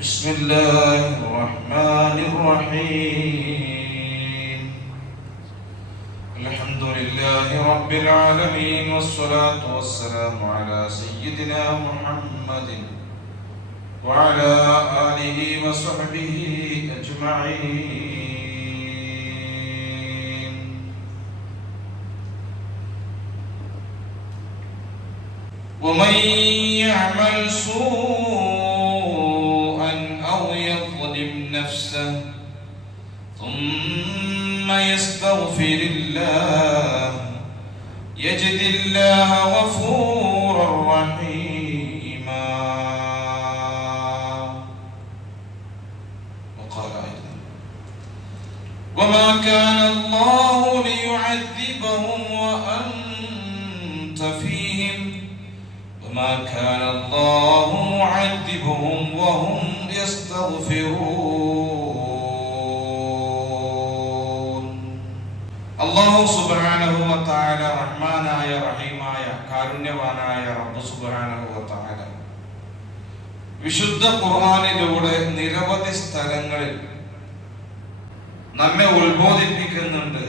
بسم الله الرحمن الرحيم. الحمد لله رب العالمين والصلاة والسلام على سيدنا محمد وعلى آله وصحبه أجمعين. ومن يعمل سوءا نفسه ثم يستغفر الله. يجد الله غفورا رحيما. وقال أيضا وما كان الله ليعذبهم وأنت فيهم. وما كان الله معذبهم وهم يستغفرون. അള്ളാഹു സുബാനഹുവത്തായ റഹ്മാനായ റഹീമായ കാരുണ്യവാനായ റബ്ബ് സുബാനഹുവത്തായ വിശുദ്ധ ഖുർആാനിലൂടെ നിരവധി സ്ഥലങ്ങളിൽ നമ്മെ ഉത്ബോധിപ്പിക്കുന്നുണ്ട്.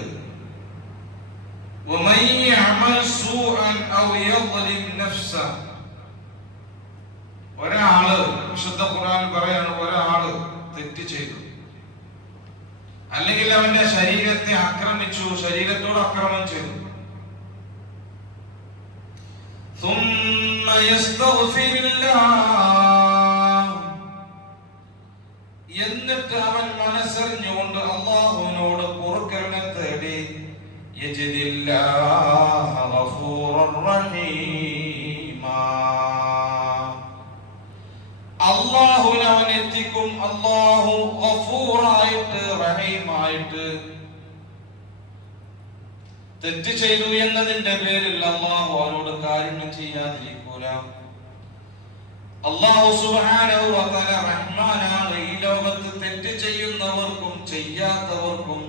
ഒരാൾ വിശുദ്ധ ഖുർആൻ പറയാണ് ഒരാൾ തെറ്റ് ചെയ്തു. അല്ലെങ്കിൽ അവന്റെ ശരീരത്തെ ആക്രമിച്ചു ശരീരത്തോട് അക്രമം ചെയ്തു. എന്നിട്ട് അവൻ മനസ്സറിഞ്ഞുകൊണ്ട് അള്ളാഹുവിനോട് പൊറുക്കലിനെ തേടി. യജിദില്ലാഹ റഹീം. എത്തിക്കും അള്ളാഹു ഗഫൂറായിട്ട് റഹീമായിട്ട് തെറ്റ് ചെയ്തു എന്നതിന്റെ പേരിൽ അള്ളാഹു അവനോട് കാരുണ്യം ചെയ്യാതിരിക്കൂല. അള്ളാഹു സുബ്ഹാനഹു വ തആല റഹ്മാനാണ് ഈ ലോകത്ത് തെറ്റ് ചെയ്യുന്നവർക്കും ചെയ്യാത്തവർക്കും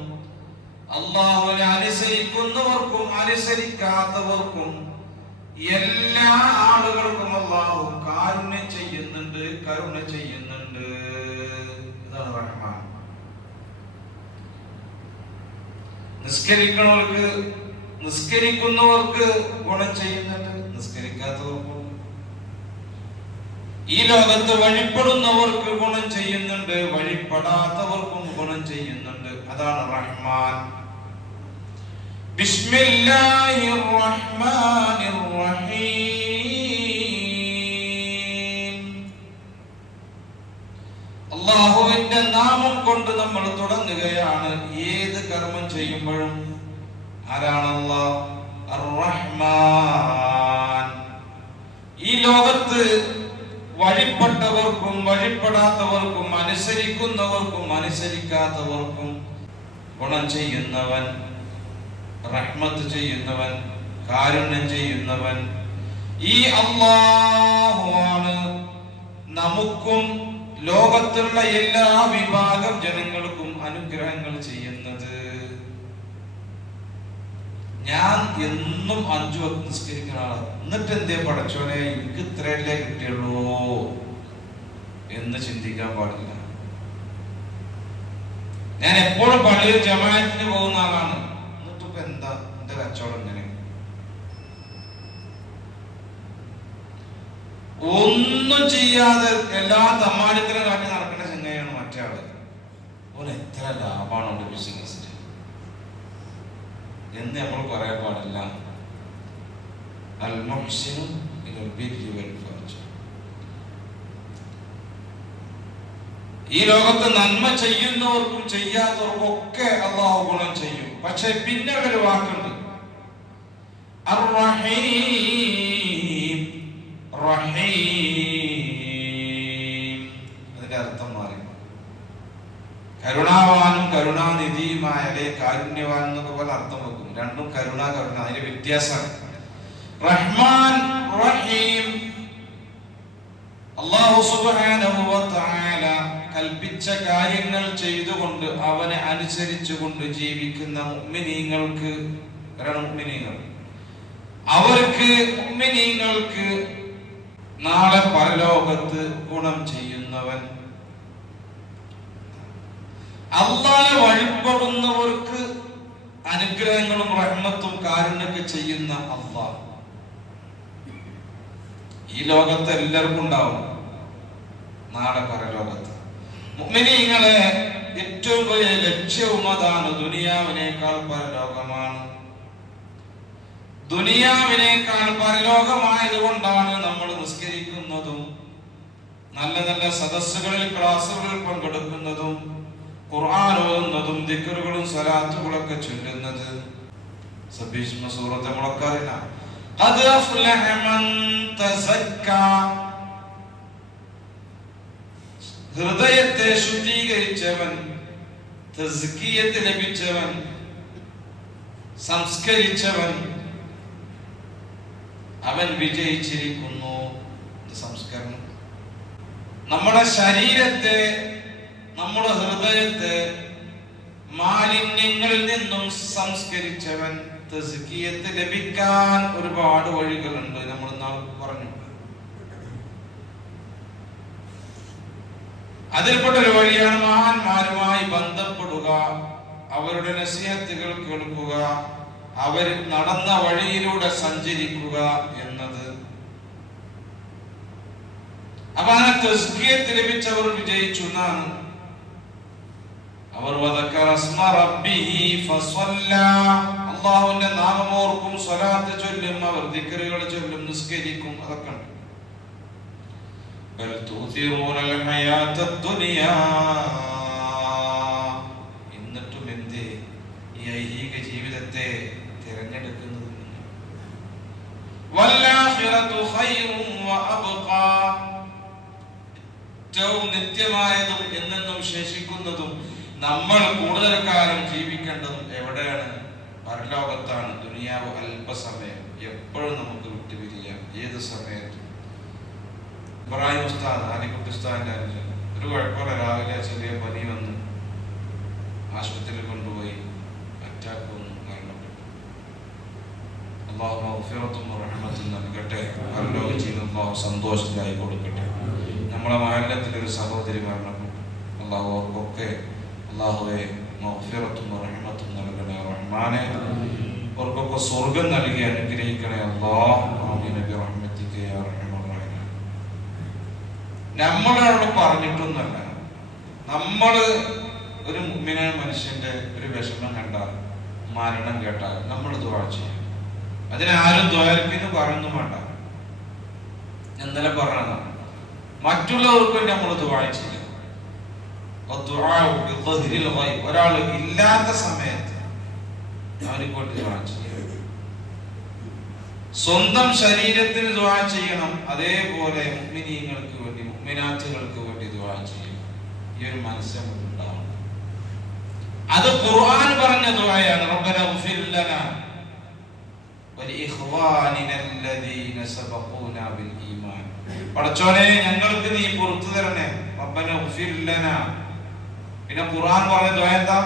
അള്ളാഹുവിനെ അനുസരിക്കുന്നവർക്കും അനുസരിക്കാത്തവർക്കും എല്ലാ ആളുകൾക്കും അള്ളാഹു കാരുണ്യം ചെയ്യുന്നുണ്ട് കരുണ ചെയ്യുന്നുണ്ട് ഇതാണ് റഹ്മാൻ നിസ്കരിക്കുന്നവർക്ക് നിസ്കരിക്കുന്നവർക്ക് ഗുണം ചെയ്യുന്നുണ്ട് നിസ്കരിക്കാത്തവർക്കും. ഈ ലോകത്ത് വഴിപ്പെടുന്നവർക്ക് ഗുണം ചെയ്യുന്നുണ്ട് വഴിപ്പെടാത്തവർക്കും ഗുണം ചെയ്യുന്നുണ്ട്. അതാണ് റഹ്മാൻ. ബിസ്മില്ലാഹിർ റഹ്മാനിർ റഹീം. കൊണ്ട് നമ്മൾ തുടങ്ങുകയാണ്. ഏത് കർമ്മം ചെയ്യുമ്പോഴും? ആരാണല്ലോ? ഈ ലോകത്ത് വഴിപ്പെട്ടവർക്കും വഴിപ്പെടാത്തവർക്കും അനുസരിക്കുന്നവർക്കും അനുസരിക്കാത്തവർക്കും ഗുണം ചെയ്യുന്നവൻ റഹ്മത്ത് ചെയ്യുന്നവൻ കാരുണ്യം ചെയ്യുന്നവൻ ഈ അള്ളാഹുവാണ് നമുക്കും ലോകത്തുള്ള എല്ലാ വിഭാഗം ജനങ്ങൾക്കും അനുഗ്രഹങ്ങൾ ചെയ്യുന്നത്. ഞാൻ എന്നും അഞ്ചു വക്ത് നിസ്കരിക്കുന്ന ആളാണ് എന്നിട്ട് എന്തേ പഠിച്ചോനെ എനിക്ക് ഇത്രയല്ലേ കിട്ടിയുള്ളൂ എന്ന് ചിന്തിക്കാൻ പാടില്ല. ഞാൻ എപ്പോഴും പള്ളിയിൽ ജമാഅത്തിന് പോകുന്ന ആളാണ്. എന്നിട്ടിപ്പോ എന്താ? എന്റെ കച്ചവടം ഇങ്ങനെ ഒന്നും ചെയ്യാതെ എല്ലാ തമ്മാടിത്തരം കാട്ടി നടക്കുന്ന ചെങ്ങയാണ് മറ്റേ ആൾ. ഓന് എത്ര ലാഭമാണ് ഉണ്ട് ബിസിനസ്സിൽ എന്ന് നമ്മൾ പറയാൻ പാടില്ല. ഈ ലോകത്ത് നന്മ ചെയ്യുന്നവർക്കും ചെയ്യാത്തവർക്കും ഒക്കെ അള്ളാഹു ഗുണം ചെയ്യും. പക്ഷെ പിന്നെ ഒരു വാക്കുണ്ട്. അർ-റഹീം കരുണ കരുണ അതിന്റെ വ്യത്യാസമാണ്. റഹ്മാൻ റഹീം. അള്ളാഹു സുബ്ഹാനഹു വ തആല കൽപ്പിച്ച കാര്യങ്ങൾ ചെയ്തുകൊണ്ട് അവനെ അനുസരിച്ചുകൊണ്ട് ജീവിക്കുന്ന മുഅ്മിനീങ്ങൾക്ക് മുഅ്മിനീങ്ങൾ? അവർക്ക് മുഅ്മിനീങ്ങൾക്ക് നാളെ പരലോകത്ത് ഗുണം ചെയ്യുന്നവൻ. അള്ളാഹെ വഴിപ്പെടുന്നവർക്ക് അനുഗ്രഹങ്ങളും റഹ്മത്തും കാരുണ്യൊക്കെ ചെയ്യുന്ന അള്ളാഹ് ഈ ലോകത്ത് എല്ലാവർക്കും ഉണ്ടാവും. നാളെ പരലോകത്ത് മുഅ്മിനീങ്ങളെ ഏറ്റവും വലിയ ലക്ഷ്യവും അതാണ് ദുനിയാവിനേക്കാൾ പരലോകമാണ്. ദുനിയാവിനേക്കാൾ പരലോകമായത് കൊണ്ടാണ് നമ്മൾ നിസ്കരിക്കുന്നതും നല്ല നല്ല സദസ്സുകളിൽ ക്ലാസ്സുകളിൽ പങ്കെടുക്കുന്നതും ഖുർആൻ ഓതുന്നതും ദിക്റുകളും സ്വലാത്തുകളൊക്കെ ചൊല്ലുന്നത് സബീഷ്മ സൂറത്ത് മൻ തസക്ക ഹൃദയത്തെ ശുദ്ധീകരിച്ചവൻ തസ്കിയത്ത് ലഭിച്ചവൻ സംസ്കരിച്ചവൻ അവൻ വിജയിച്ചിരിക്കുന്നു. സംസ്കരണം. നമ്മുടെ ശരീരത്തെ നമ്മുടെ ഹൃദയത്തെ മാലിന്യങ്ങളിൽ നിന്നും സംസ്കരിച്ചവൻ തസ്കിയത്ത് ലഭിക്കാൻ ഒരുപാട് വഴികളുണ്ട് നമ്മൾ പറഞ്ഞു അതിൽപ്പെട്ട ഒരു വഴിയാണ് മഹാന്മാരുമായി ബന്ധപ്പെടുക അവരുടെ നസീഹത്തുകൾ കേൾക്കുക അവർ നടന്ന വഴിയിലൂടെ സഞ്ചരിക്കുക എന്നത്. അപ്പൊ അങ്ങനെ തസ്കിയത്ത് ലഭിച്ചവർ വിജയിച്ചു എന്നാണ് അവർ ഫസ്വല്ല അല്ലാഹുവിന്റെ നാമമോർക്കും സ്വലാത്ത് ചൊല്ലും അവർ ദിക്റുകൾ ചൊല്ലും നിസ്കരിക്കും അതൊക്കെ ഉണ്ട്. എന്നിട്ടും എന്തേ? ഈ ഐഹിക ജീവിതത്തെ തിരഞ്ഞെടുക്കുന്നത് ഏറ്റവും നിത്യമായതും എന്നെന്നും ശേഷിക്കുന്നതും നമ്മൾ കൂടുതൽ കാലം ജീവിക്കേണ്ടതും എവിടെയാണ്? പരലോകത്താണ്. ദുനിയാവ് അല്പസമയം എപ്പോഴും നമുക്ക് വിട്ടുപിരിയാം. ഏത് സമയത്തും. ഇബ്രാഹിം ഉസ്താദ് ഉസ്താദിന്റെ അനുജൻ. ഒരു കുഴപ്പമില്ല. രാവിലെ ചെറിയ പനി വന്നു ആശുപത്രിയിൽ കൊണ്ടുപോയി അറ്റാക്ക് വന്നു മരണപ്പെട്ടു. റഹ്മത്തും നൽകട്ടെ. പരലോക ജീവിതം സന്തോഷത്തിലായി കൊടുക്കട്ടെ. നമ്മളെ മാലിന്യത്തിൽ ഒരു സഹോദരി മരണപ്പെട്ടു. അള്ളാഹു അവർക്കൊക്കെ അള്ളാഹുവെ മൗഫിറത്തും റഹ്മത്തും നൽകണേ റഹ്മാനെ അവർക്കൊക്കെ സ്വർഗം നൽകി അനുഗ്രഹിക്കണേ അള്ളാഹ്. നബി റഹ്മത്തിക്ക് നമ്മളോട് പറഞ്ഞിട്ടൊന്നല്ല നമ്മൾ ഒരു മുമ്മിനായ മനുഷ്യന്റെ ഒരു വിഷമം കണ്ടാൽ മരണം കേട്ടാൽ നമ്മൾ ദുവാ ചെയ്യും. അതിനാരും ദ്വാരക്കിന്ന് പറഞ്ഞു വേണ്ട. ഇന്നലെ പറഞ്ഞതാണ്. മറ്റുള്ളവർക്ക് നമ്മൾ ദുവാ ചെയ്യും. ഒരാൾ ഇല്ലാത്ത സമയത്ത് അവനെ കൊണ്ട് ദുവാ ചെയ്യും സ്വന്തം ശരീരത്തിന് ദ്വാ ചെയ്യണം. അതേപോലെ മുഅ്മിനീങ്ങൾക്ക് വേണ്ടി മുഅ്മിനാത്തുകൾക്ക് വേണ്ടി ദ്വാ ചെയ്യണം. ഈ ഒരു മനസ്സ് ഉണ്ടാവണം അത് ഖുർആൻ പറഞ്ഞ ദുആയാണ്. റബ്ബന ഉഗ്ഫിർ ലനാ വലിഇഖ്വാനിന സബഖൂനാ ബിൽ ഈമാൻ പടച്ചോനെ ഞങ്ങൾക്ക് നീ പുറത്തു തരണേ. റബ്ബന ഉഫില്ലനാ ലനാ പിന്നെ ഖുർആൻ പറഞ്ഞ ദുആ എന്താ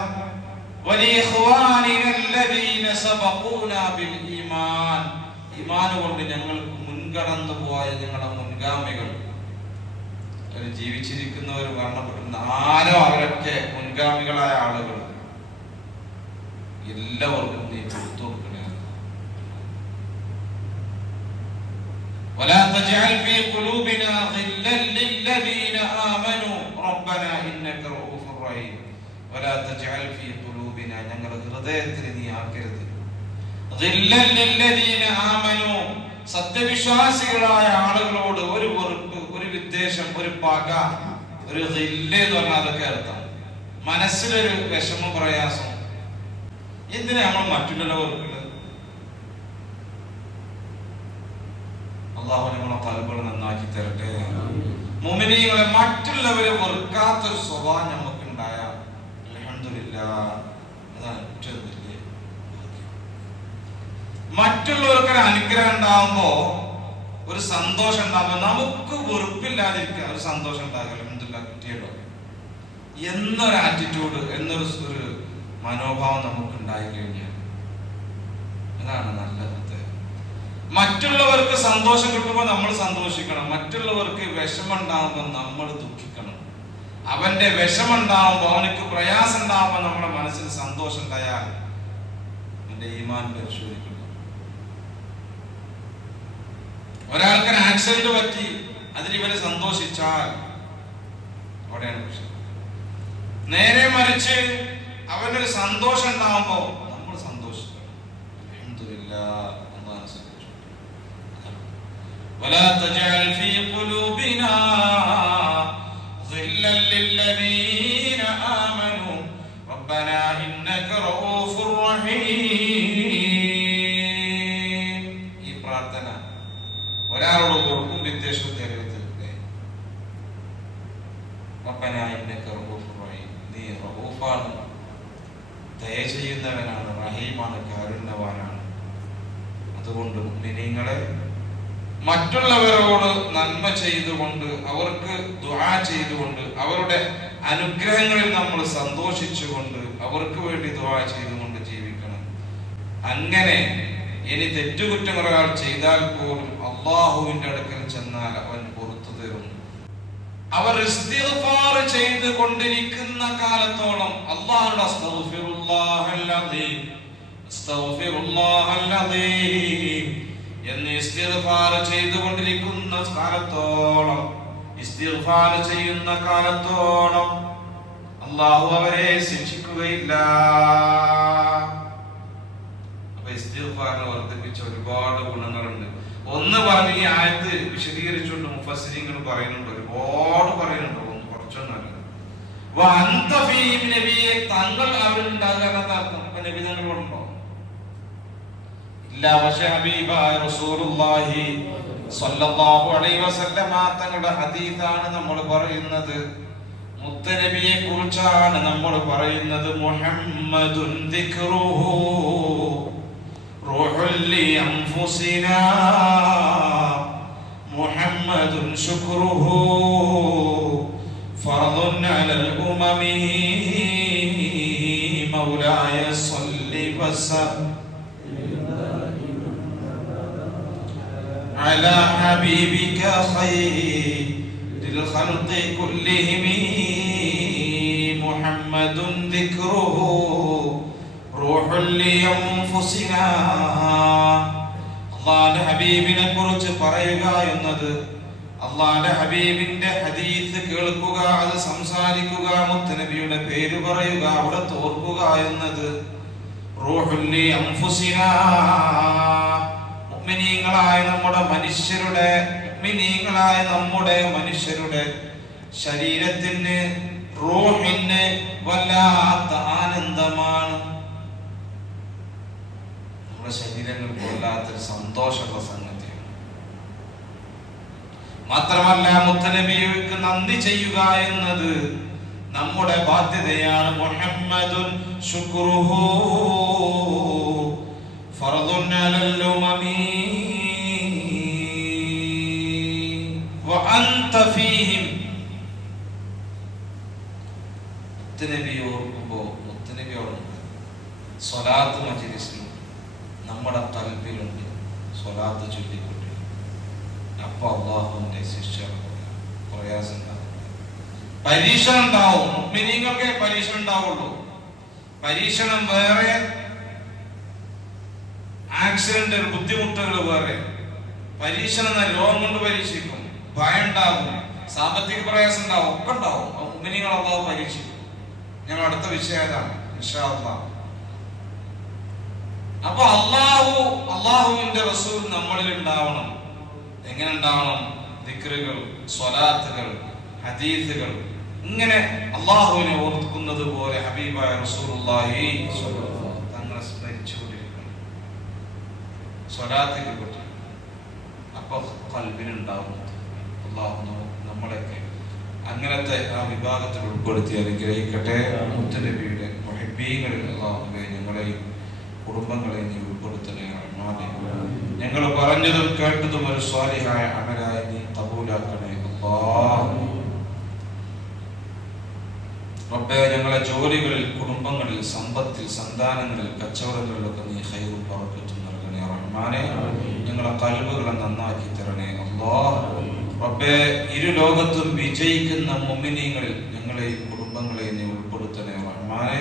വലിഇഖ്വാനിന അല്ലദീന സബഖൂനാ ബിൽ ഈമാൻ ഈമാൻ കൊണ്ട് ഞങ്ങൾക്ക് മുൻകടന്നു പോയ ഞങ്ങളുടെ മുൻഗാമികൾ അവർ ജീവിച്ചിരിക്കുന്നവർ മരണപ്പെട്ടിരുന്ന ആരോ അവരൊക്കെ മുൻഗാമികളായ ആളുകൾ എല്ലാവർക്കും നീ പുറത്തു കൊടുക്കണേ ولا تجعل في قلوبنا غلا للذين آمنوا ربنا إنك رؤوف സത്യവിശ്വാസികളായ ആളുകളോട് ഒരു വെറുപ്പ് ഒരു വിദ്വേഷം ഒരു പക ഒരു എന്ന് പറഞ്ഞാൽ അതൊക്കെ അർത്ഥം. മനസ്സിലൊരു വിഷമ പ്രയാസം. എന്തിനാ നമ്മൾ മറ്റുള്ള വെറുക്കുന്നത്? അള്ളാഹു നമ്മളെ നന്നാക്കി തരട്ടെ. മുമിനികളെ മറ്റുള്ളവരെ വെറുക്കാത്തൊരു സ്വഭാവം അതാണ് ഏറ്റവും വലിയ ഭാഗ്യം. മറ്റുള്ളവർക്ക് ഒരു അനുഗ്രഹം ഉണ്ടാകുമ്പോ ഒരു സന്തോഷം ഉണ്ടാകുമ്പോ നമുക്ക് വെറുപ്പില്ലാതിരിക്കാൻ ഒരു സന്തോഷം ഉണ്ടാകില്ല. എന്തല്ല കിട്ടിയല്ലോ എന്നൊരു ആറ്റിറ്റ്യൂഡ് എന്നൊരു ഒരു മനോഭാവം നമുക്ക് ഉണ്ടായി കഴിഞ്ഞാൽ അതാണ് നല്ലത്. മറ്റുള്ളവർക്ക് സന്തോഷം കിട്ടുമ്പോൾ നമ്മൾ സന്തോഷിക്കണം. മറ്റുള്ളവർക്ക് വിഷമം ഉണ്ടാകുമ്പോൾ നമ്മൾ ദുഃഖിക്കണം. അവന്റെ അവന്റെ വിഷമുണ്ടാവുമ്പോ അവനക്ക് പ്രയാസം ഉണ്ടാവുമ്പോ നമ്മുടെ മനസ്സിൽ സന്തോഷം ഉണ്ടായാൽ അവന്റെ ഈമാൻ പരിശോധിക്കുന്നു. ഒരാൾക്ക് ഒരു ആക്സിഡന്റ് പറ്റി അതിൽ ഇവന് സന്തോഷിച്ചാൽ അവിടെയാണ് പ്രശ്നം. നേരെ മറിച്ച് അവനൊരു സന്തോഷം ഉണ്ടാവുമ്പോ നമ്മൾ സന്തോഷിക്കണം അൽഹംദുലില്ലാഹ് അല്ലാഹ് സന്തോഷിച്ചു ولا تجعل في قلوبنا غلا للذين آمنوا ربنا إنك رؤوف رحيم ഈ പ്രാർത്ഥന ഒരാളോട് വെറുപ്പും വിദ്വേഷവും തരരുത് റബ്ബന ഇന്നക റഊഫുർ റഹീം നീ റഊഫാണ് ദയ ചെയ്യുന്നവനാണ് റഹീമാണ് കാരുണ്യവാനാണ് അതുകൊണ്ട് മുഅ്മിനീങ്ങളെ മറ്റുള്ളവരോട് നന്മ ചെയ്തുകൊണ്ട് അവർക്ക് ദുആ ചെയ്തുകൊണ്ട് അവരുടെ അനുഗ്രഹങ്ങളിൽ നമ്മൾ സന്തോഷിച്ചുകൊണ്ട് അവർക്ക് വേണ്ടി ദുആ ചെയ്തുകൊണ്ട് ജീവിക്കണം. അങ്ങനെ ഇനി തെറ്റുകുറ്റങ്ങൾ ഒരാൾ ചെയ്താൽ പോലും അള്ളാഹുവിന്റെ അടുക്കൽ ചെന്നാൽ അവൻ പുറത്തു തരും അവർ ചെയ്ത് കൊണ്ടിരിക്കുന്ന കാലത്തോളം അള്ളാഹുടെ എന്ന് ഇസ്തിഗ്ഫാർ ചെയ്തുകൊണ്ടിരിക്കുന്ന കാലത്തോളം ഇസ്തിഗ്ഫാർ ചെയ്യുന്ന കാലത്തോളം അള്ളാഹു അവരെ ശിക്ഷിക്കുകയില്ല. അപ്പൊ ഇസ്തിഗ്ഫാറിനെ വർദ്ധിപ്പിച്ച ഒരുപാട് ഗുണങ്ങളുണ്ട്. ഒന്ന് പറഞ്ഞ് ഈ ആയത്ത് വിശദീകരിച്ചുകൊണ്ട് മുഫസ്സിരിങ്ങൾ പറയുന്നുണ്ട് ഒരുപാട് പറയുന്നുണ്ട് ഒന്ന് നബിയെ തങ്ങൾ അവരുണ്ടാകാൻ നബി തങ്ങളുണ്ടോ ഇല്ല പക്ഷെ ഹബീബായ റസൂലുള്ളാഹി സ്വല്ലല്ലാഹു അലൈഹി വസല്ലമ തങ്ങളുടെ ഹദീസാണ് നമ്മൾ പറയുന്നത്. മുത്തനബിയെ കുറിച്ചാണ് നമ്മൾ പറയുന്നത്. മുഹമ്മദുൻ മുഹമ്മദുൻ ശുക്റുഹു ഫർദുൻ അലൽ ഉമമി. മൗലായ സല്ലി വസല്ലം على حبيبك خير الخلق كلهم محمد ذكره روح لأنفسنا അള്ളാന്റെ ഹബീബിനെ കുറിച്ച് പറയുക എന്നത് അള്ളാന്റെ ഹബീബിന്റെ ഹദീസ് കേൾക്കുക അത് സംസാരിക്കുക മുത്തനബിയുടെ പേര് പറയുക അവിടെ തോർക്കുക എന്നത് റൂഹുല്ലി അംഫുസിനാ മുഅ്മിനീങ്ങളായ നമ്മുടെ മനുഷ്യരുടെ മുഅ്മിനീങ്ങളായ നമ്മുടെ മനുഷ്യരുടെ ശരീരത്തിന് റൂഹിന് വല്ലാത്ത ആനന്ദമാണ്. നമ്മുടെ ശരീരങ്ങൾക്ക് വല്ലാത്തൊരു സന്തോഷമുള്ള സംഗതിയാണ്. മാത്രമല്ല മുത്തനബിക്ക് നന്ദി ചെയ്യുക എന്നത് നമ്മുടെ ബാധ്യതയാണ്. മുഹമ്മദുൻ ശുക്രുഹു. ഫർദുൻ على الأمم. وأنت ഫീഹിം മുത്തനബി ഓർക്കുമ്പോൾ മുത്തനബിയോടുണ്ട് സ്വലാത്ത് മജ്ലിസിലും നമ്മുടെ കൽബിലുണ്ട് സ്വലാത്ത് ചൊല്ലിക്കൊണ്ടിരിക്കും. അപ്പൊ അള്ളാഹുവിന്റെ ശിക്ഷ പ്രയാസം പരീക്ഷണം ഉണ്ടാവും. മുഅ്മിനീങ്ങൾക്കേ പരീക്ഷണം ഉണ്ടാവുള്ളൂ. പരീക്ഷണം വേറെ ആക്സിഡന്റ് ബുദ്ധിമുട്ടുകൾ വേറെ. പരീക്ഷണം രോഗം കൊണ്ട് പരീക്ഷിക്കും. ഭയം ഉണ്ടാകും സാമ്പത്തിക പ്രയാസം ഉണ്ടാവും. ഒക്കെ ഉണ്ടാവും. അള്ളാഹു പരീക്ഷിക്കും. ഞങ്ങൾ അടുത്ത വിഷയം ഏതാണ്? ഇൻഷാ അള്ളാഹ് അപ്പൊ അള്ളാഹു അള്ളാഹുവിന്റെ റസൂൽ നമ്മളിൽ ഉണ്ടാവണം. എങ്ങനെ ഉണ്ടാവണം? ദിക്റുകൾ സ്വലാത്തുകൾ ഹദീസുകൾ. ഇങ്ങനെ അള്ളാഹുവിനെ ഓർക്കുന്നത് പോലെ ഹബീബായ റസൂലുള്ളാഹി തങ്ങളെ സ്വലാത്തിൽ പറ്റി അപ്പൊ കൽബിനുണ്ടാവും. അള്ളാഹു നമ്മ- നമ്മളെയൊക്കെ അങ്ങനത്തെ ആ വിഭാഗത്തിൽ ഉൾപ്പെടുത്തി അനുഗ്രഹിക്കട്ടെ. മുത്തനബിയുടെ മൊഹിബീങ്ങളിൽ അള്ളാഹുവെ ഞങ്ങളെയും കുടുംബങ്ങളെയും നീ ഉൾപ്പെടുത്തണേ ഞങ്ങൾ പറഞ്ഞതും കേട്ടതും ഒരു സ്വാലിഹായ അമലായി നീ കബൂലാക്കണേ. റബ്ബെ ഞങ്ങളെ ജോലികളിൽ കുടുംബങ്ങളിൽ സമ്പത്തിൽ സന്താനങ്ങളിൽ കച്ചവടങ്ങളിലൊക്കെ നീ ഹൈറും പറക്കത്തും നൽകണേ റഹ്മാനെ ഞങ്ങളെ കൽവുകളെ നന്നാക്കി തരണേ. അള്ളാ റബ്ബേ ഇരു ലോകത്തും വിജയിക്കുന്ന മുഅ്മിനീങ്ങളിൽ ഞങ്ങൾ ഞങ്ങളെയും കുടുംബങ്ങളെയും നീ ഉൾപ്പെടുത്തണേ. റഹ്മാനെ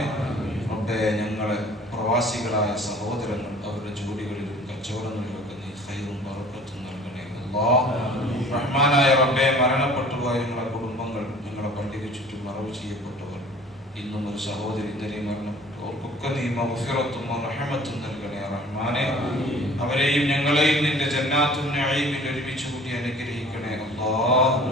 റബ്ബേ ഞങ്ങളെ പ്രവാസികളായ സഹോദരങ്ങൾ അവരുടെ ജോലികളിലും കച്ചവടങ്ങളിലൊക്കെ നീ ഹൈറും പറക്കത്തും നൽകണേ. അള്ളാ റഹ്മാനായ റബ്ബെ മരണപ്പെട്ടുപോയ ഞങ്ങളെ കുടുംബങ്ങൾ ഞങ്ങളെ പള്ളിക്ക് ചുറ്റും മറവ് ചെയ്യപ്പെട്ടവർ. ഇന്നും ഒരു സഹോദരി ഇന്നലെ മരണപ്പെട്ടു. അവർക്കൊക്കെ നീ മൗഫിറത്തും റഹമത്തും നൽകണേ റഹ്മാനെ അവരെയും ഞങ്ങളെയും നിന്റെ ജന്നാത്തും നഈമിൽ ഒരുമിച്ച് കൂട്ടി അനുഗ്രഹിക്കണേ. അല്ലാഹു